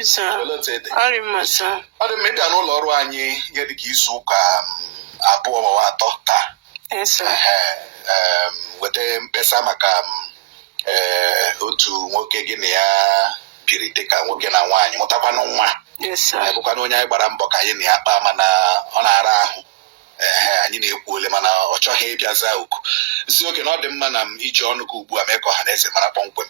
you, sir. Very much, sir. I made an old or one ye get the keys so a poor doctor. Yes, sir. With them Pesamakam to work again Piritica working on wine, what up on one. Yes, sir. Bukanonia Baramboka in the Apamana on Ara. Anyị na-ekwu ole mana ọ chọghị ịbịa zaa oku si oke na ọ dị mma na iji ọnụ gị ugbu a mee ka ọha na eze mara kpọmkwem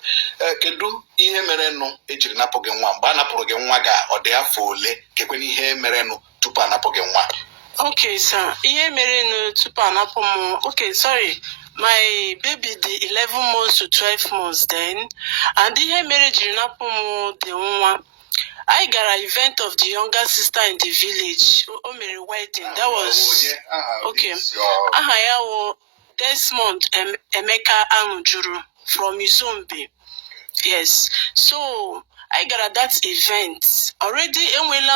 kedu ihe merenụ ejiri napụ gị nwa mgbe a napụrụ gị nwa gị ọ dị afọ ole kekwana ihe merenụ tupu a napụ gị nwa okay sir ihe merenụ tupu a napụ m okay sorry my baby dị 11 months to 12 months then and ihe mere jiri napụ m dị nwa I got an event of the younger sister in the village. Omeri wedding. That was okay. DESMOND Emeka Anujuru from Izumbi. Yes. So I got at that event. Already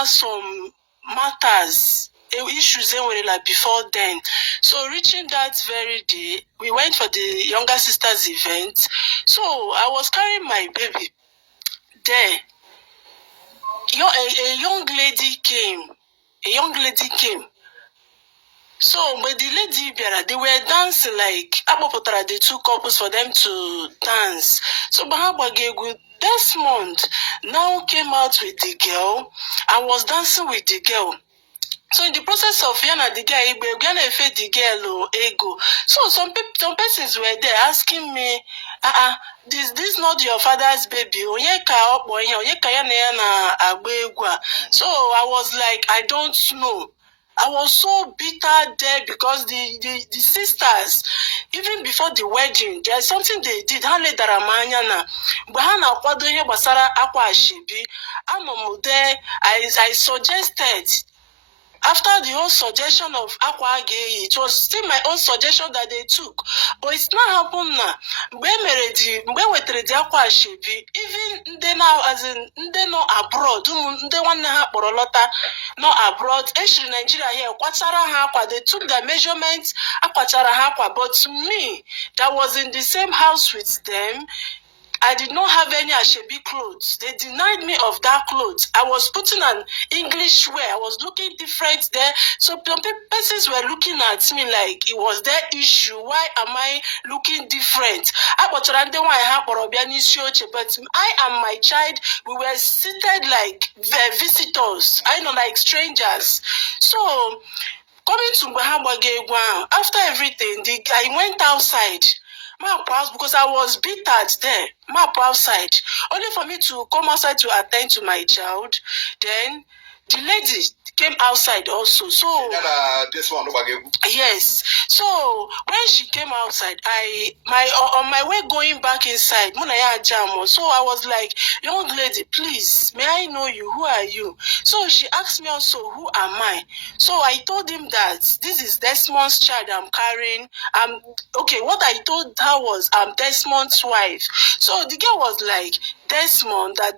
some matters, issues like before then. So reaching that very day, we went for the younger sister's event. So I was carrying my baby there. A young lady came. So when the lady, they were dancing like the two couples for them to dance. So DESMOND now came out with the girl and was dancing with the girl. So in the process of Yana the guy, the girl ego. So some persons were there asking me, this not your father's baby. So I was like, I don't know. I was so bitter there because the sisters, even before the wedding, there's something they did. I suggested. After the whole suggestion of Aqua Gay, it was still my own suggestion that they took. But it's not happened now. When we trade Aqua Shibi, even they now as in they know abroad, they want to have Borolota, not abroad. Actually, Nigeria here, they took the measurements, but to me, that was in the same house with them. I did not have any Ashebi clothes. They denied me of that clothes. I was putting an English wear. I was looking different there. So persons were looking at me like it was their issue. Why am I looking different? But I am my child. We were seated like visitors. I know, like strangers. So coming to Mbahambage, after everything, I went outside. Because I was bittered there. Outside. Only for me to come outside to attend to my child. Then the lady came outside also. So yes. So when she came outside, on my way going back inside, so I was like, young lady, please, may I know you? Who are you? So she asked me also, who am I? So I told him that this is DESMOND's child I'm carrying. Okay, what I told her was I'm DESMOND's wife. So the girl was like, that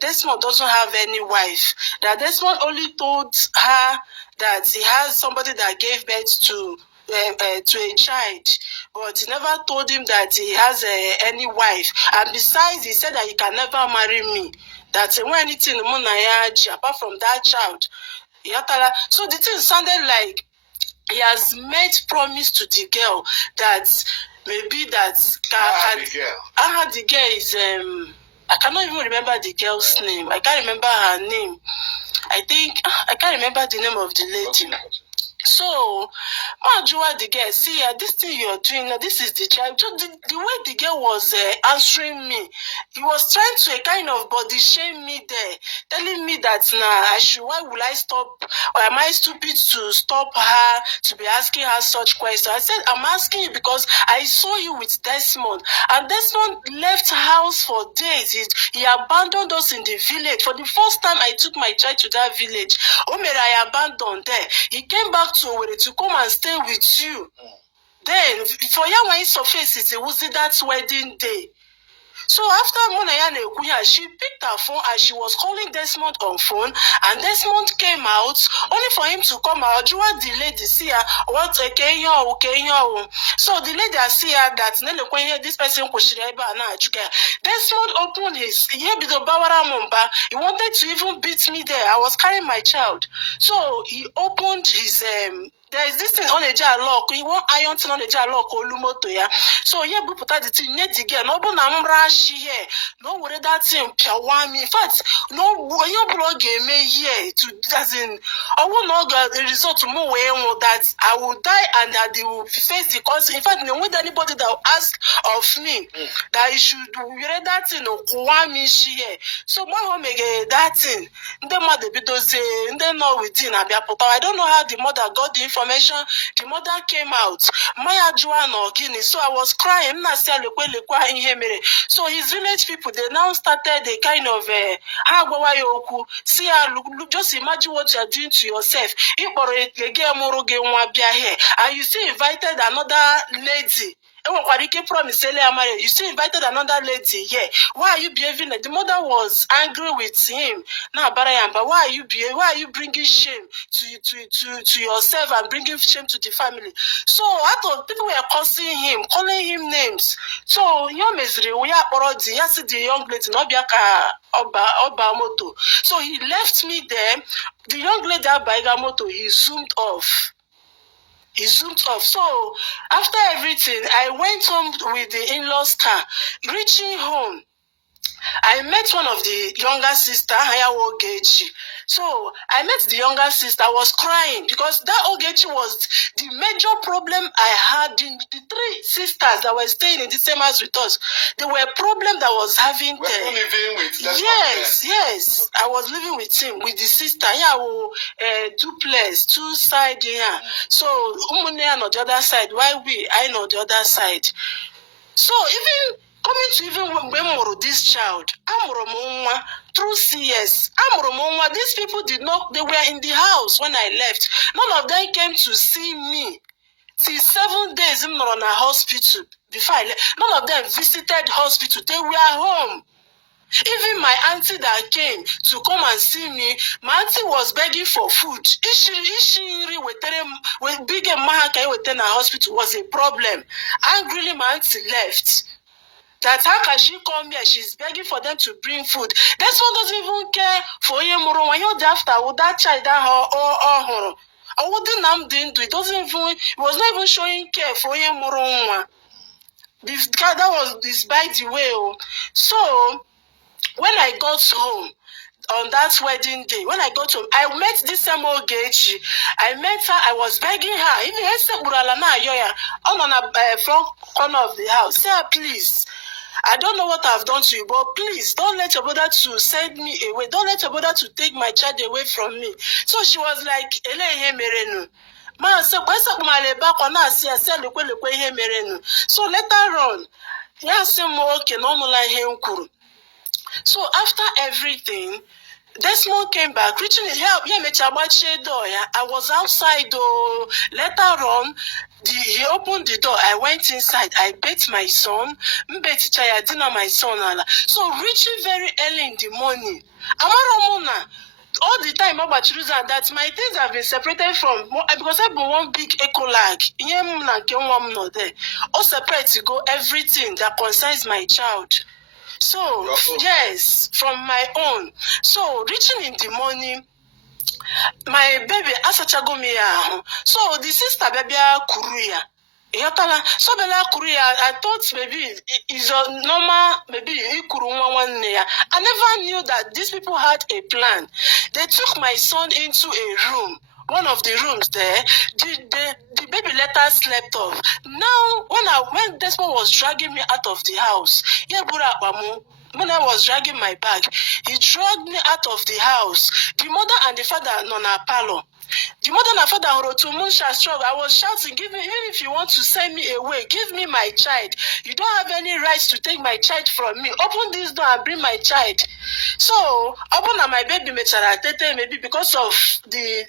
DESMOND doesn't have any wife. That DESMOND only told her that he has somebody that gave birth to a child, but he never told him that he has any wife. And besides, he said that he can never marry me. That when anything apart from that child. So the thing sounded like he has made promise to the girl that maybe that the girl is I cannot even remember the girl's name. I can't remember her name. I think I can't remember the name of the lady. So, the girl, see, this thing you're doing, this is the child. So the way the girl was answering me, he was trying to kind of body shame me there, telling me that, why will I stop, or am I stupid to stop her, to be asking her such questions? I said, I'm asking you because I saw you with DESMOND, and DESMOND left house for days. He abandoned us in the village. For the first time I took my child to that village, I abandoned there. He came back to come and stay with you. Then, for Yahweh surfaces, it was that wedding day. So after Monayane Okuya, she picked her phone and she was calling Desmond on phone, and Desmond came out, only for him to come out. You want the lady see her, what okay. So the lady see her that this person Desmond opened his he wanted to even beat me there. I was carrying my child. So he opened his there is this thing on a jar lock. He want iron thing on a jar lock or lumoto ya. So yeah, but put the thing net again. No bon amrashi here. No worry that thing piawami. In fact, no when your blog me here to doesn't I will not get the result to more way that I will die and that they will face the consequence. In fact, no with anybody that will ask of me that you should read that thing or kuwami here. So my home again that thing. The mother be those they know within Abiapoto. I don't know how the mother got the information. The mother came out. Maya Juan or Guinea. So I was crying. So his village people they now started a kind of see look, just imagine what you are doing to yourself. And you still invited another lady. You still invited another lady here. Why are you behaving like the mother was angry with him? Now, but why are you behaving? Why are you bringing shame to yourself and bringing shame to the family? So I thought people were cursing him, calling him names. So young misery, we are already yes, the young lady, Oba moto. So he left me there. The young lady at Baigamoto, he zoomed off. So after everything, I went home with the in-laws car. Reaching home, I met one of the younger sister, Haya Ogechi. So I met the younger sister. I was crying because that Ogechi was the major problem I had. The three sisters that were staying in the same house with us, there were a problem that was having there. Living with Yes. I was living with him, with the sister. Yeah, duplex, two sides here. So Umune on the other side, while I know the other side. So even coming to even when this child, Amuromonwa, through CS, Amuromonwa, these people did not, they were in the house when I left. None of them came to see me. Till 7 days in a hospital before I left. None of them visited hospital. They were home. Even my auntie that came to come and see me, my auntie was begging for food. Ishiri with big mahaka within her hospital was a problem. Angrily, my auntie left. That how can she come here? She's begging for them to bring food. This one doesn't even care for you. When you're after with that child or I wouldn't do it. Doesn't even it was not even showing care for you. That was this by the way. So when I got home on that wedding day, when I got home, I met this same old Gechi. I met her, I was begging her, even on a front corner of the house. Say, please, I don't know what I've done to you, but please don't let your brother to send me away. Don't let your brother to take my child away from me. So she was like, so later on, so after everything, Desmond came back, reaching help. I was outside though. Later on, he opened the door. I went inside. I bet my son. I didn't know my son. So reaching very early in the morning. All the time about Jerusalem that my things have been separated from because I've been one big echo lag. All separate to go everything that concerns my child. So, yes, from my own. So, reaching in the morning, my baby, Asachagomiya. So, the sister, baby, Kuruya. So, Bella Kuruya, I thought maybe it's a normal, maybe Ikuruma 1 year. I never knew that these people had a plan. They took my son into a room. One of the rooms there, the baby later slept off. Now, when Desmond was dragging me out of the house, when I was dragging my bag, he dragged me out of the house. The mother and the father are on our parlor. The mother and father wrote to Munsha struggle. I was shouting, even if you want to send me away, give me my child. You don't have any rights to take my child from me. Open this door and bring my child. So, open my baby maybe because of the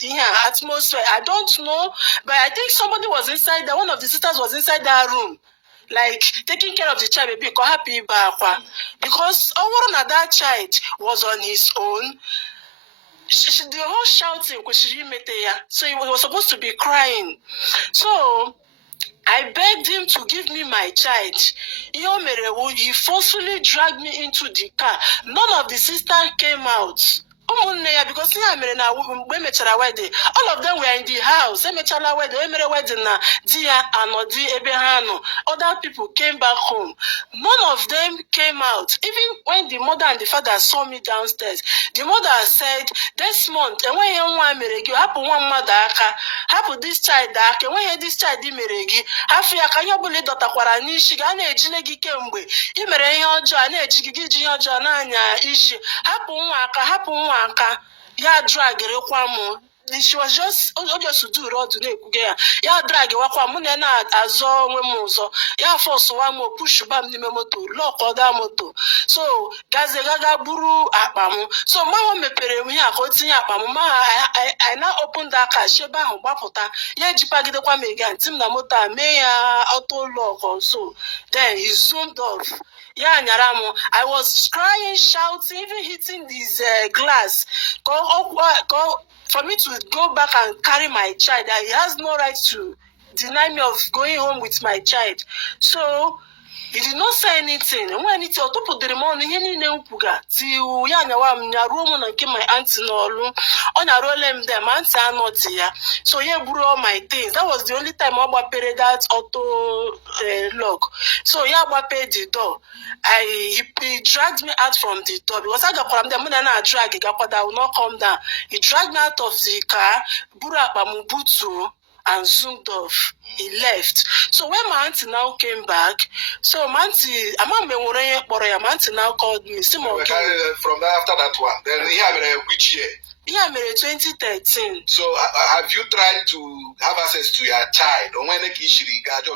atmosphere. I don't know, but I think somebody was inside there. One of the sisters was inside that room. like taking care of the child baby ko happy bakwa because that child was on his own. The whole shouting so he was supposed to be crying. So I begged him to give me my child. He forcefully dragged me into the car. None of the sisters came out. Because all of them were in the house. Other people came back home. None of them came out. Even when the mother and the father saw me downstairs, the mother said, "DESMOND, happen this child when this child afia ka ihe bụla dọtakwara n'isi ga na-ejile gị kemgbe i mere ihe ọjọọ na-eji gị iji ihe ọjọọ na-anya isi hapụ nwa aka ya dragịrịkwa m. She was just to do road na-ekwuge ya drag wakwa m na-azọ onwe m ụzọ ya fọsụwa m push ba m n'ime moto lock ọda moto so gaga buru akpa m so ma mepere m ihe a ka o tinye akpa m ma I now open that car shebe ahụ gbapụta ya ejipagidekwa m ega ntị m na moto a mee ya auto lock also then he zoomed off. Yeah, Nyaramu. I was crying, shouting, even hitting this glass. For me to go back and carry my child, he has no right to deny me of going home with my child. So he did not say anything. When it on top of the morning, he didn't puga. See, my auntie no on a roll them, auntie are not here. So he brought all my things. That was the only time I paid that auto lock. So I paid the door. He dragged me out from the door because I got from them when I drag it, I will not come down. He dragged me out of the car, Burapamubutu, and zoomed off. He left. So when my auntie now came back, so my auntie now called me. From that, after that one, then which year? Yeah, 2013. So have you tried to have access to your child? Or when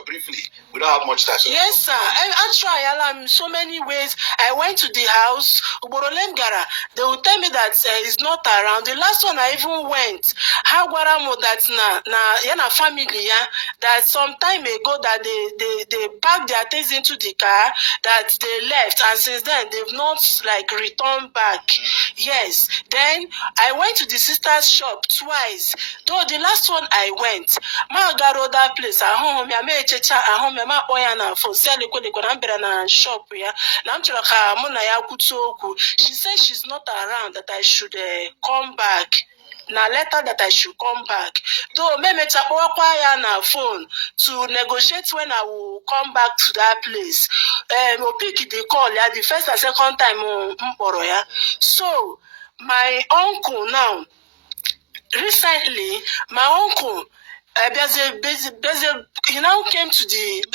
briefly, we don't have much time. So yes, sir. I try so many ways. I went to the house, Uborolengara. They would tell me that he's not around. The last one I even went, na family, that some time ago that they packed their things into the car, that they left, and since then they've not returned back. Yes. Then I went to the sister's shop twice. Though the last one I went, ma garo that place at home, ya me checha at home, ma oya na for sell na shop ya. Na mchora ka muna ya kutoku. She said she's not around, that I should come back. Now later that I should come back. Though me ya na phone to negotiate when I will come back to that place. Pick the call the first and second time So my uncle now, recently, my uncle, he now came to the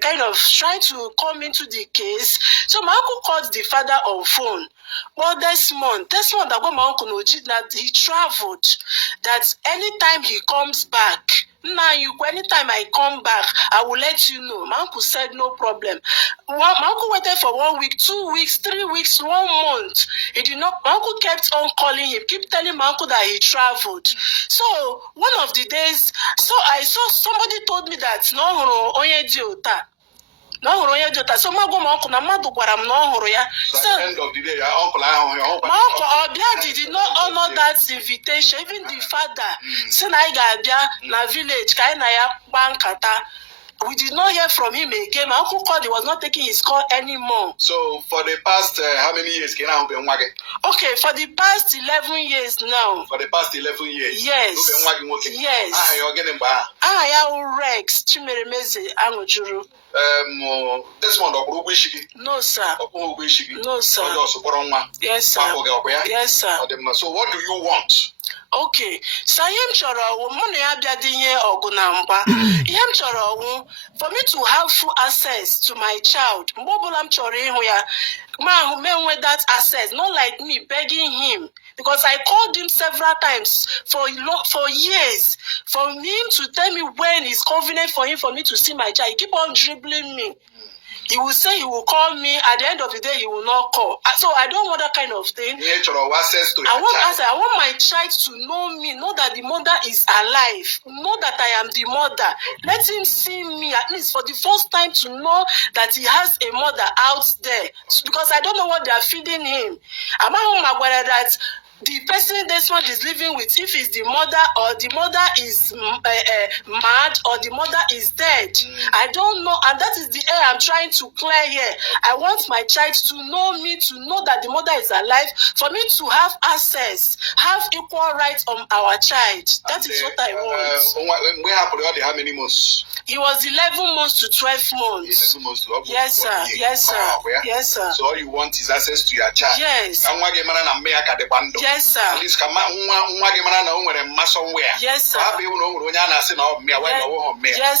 kind of trying to come into the case. So my uncle called the father on phone. Well, DESMOND that got my uncle that he traveled, that anytime he comes back, anytime I come back, I will let you know. My uncle said no problem. My uncle waited for 1 week, 2 weeks, 3 weeks, 1 month. He did not. My uncle kept on calling him, keep telling my uncle that he traveled. So one of the days, so I saw somebody told me that no onye diota. No, so my uncle na madu gwara m no huru ya. So at the end of the day, my uncle did not honor that invitation. Even the father, say na ga na village kai na ya bankata. We did not hear from him again. My uncle called, he was not taking his call anymore. So for the past how many years can I be working? Okay, for the past 11 years now. For the past 11 years? Yes. Yes. You're getting ya Rex Chimeremeze Anojuru. DESMOND no, sir. No, sir. Yes, sir. Yes, sir. So what do you want? Okay, so him chọrọ money abịa dị ihe ọgụ na mgba. Him chọrọ for me to have full access to my child. Mgbe ọbụla m chọrọ ịhụ ya, ma with that access, not like me begging him, because I called him several times for years for him to tell me when it's convenient for me to see my child. He keep on dribbling me. he will say he will call me. At the end of the day, he will not call. So I don't want that kind of thing. I want my child to know me, know that the mother is alive, know that I am the mother. Let him see me at least for the first time to know that he has a mother out there. Because I don't know what they are feeding him. Am I aware that the person DESMOND is living with, if it's the mother or the mother is mad or the mother is dead? I don't know, and that is the air I'm trying to clear here. I want my child to know me, to know that the mother is alive, for me to have access, have equal rights on our child. That is what I want. How many months? He was 11 months to 12 months. 11 months to yes, sir. Yes, sir. Yes, sir. So all you want is access to your child. Yes. Yes, sir. At least yes, sir. Yes,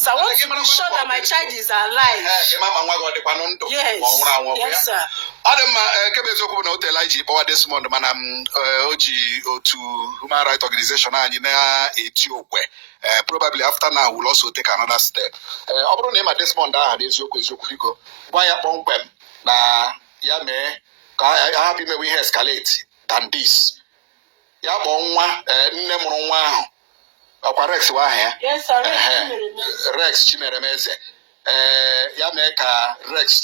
I want to be sure that my child is alive. Yes. Yes, sir. Adam Kebezoku na hotel IG power DESMOND mana oji otu human rights organization anyị na Ethiopia. Probably after now we'll also take another step. Ọ bụrụ na ịma DESMOND aha n'eziokwu biko gwa ya kpọmkwem na ya mee ka hapụ ime ihe escalate than this. Ya kpọọ nwa nne mụrụ nwa ahụ ọkwa Rex wa aha ya. Yes, sir. Rex Chimeremeze. Ya mee ka Rex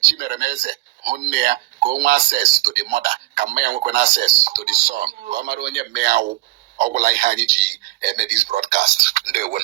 Chimeremeze nne ya ka o nwee access to the mother ka mma ya nwekwana access to the son. Ọ mara onye mme ya wụ ọgwụla ihe anyị ji eme this broadcast. Ndewo.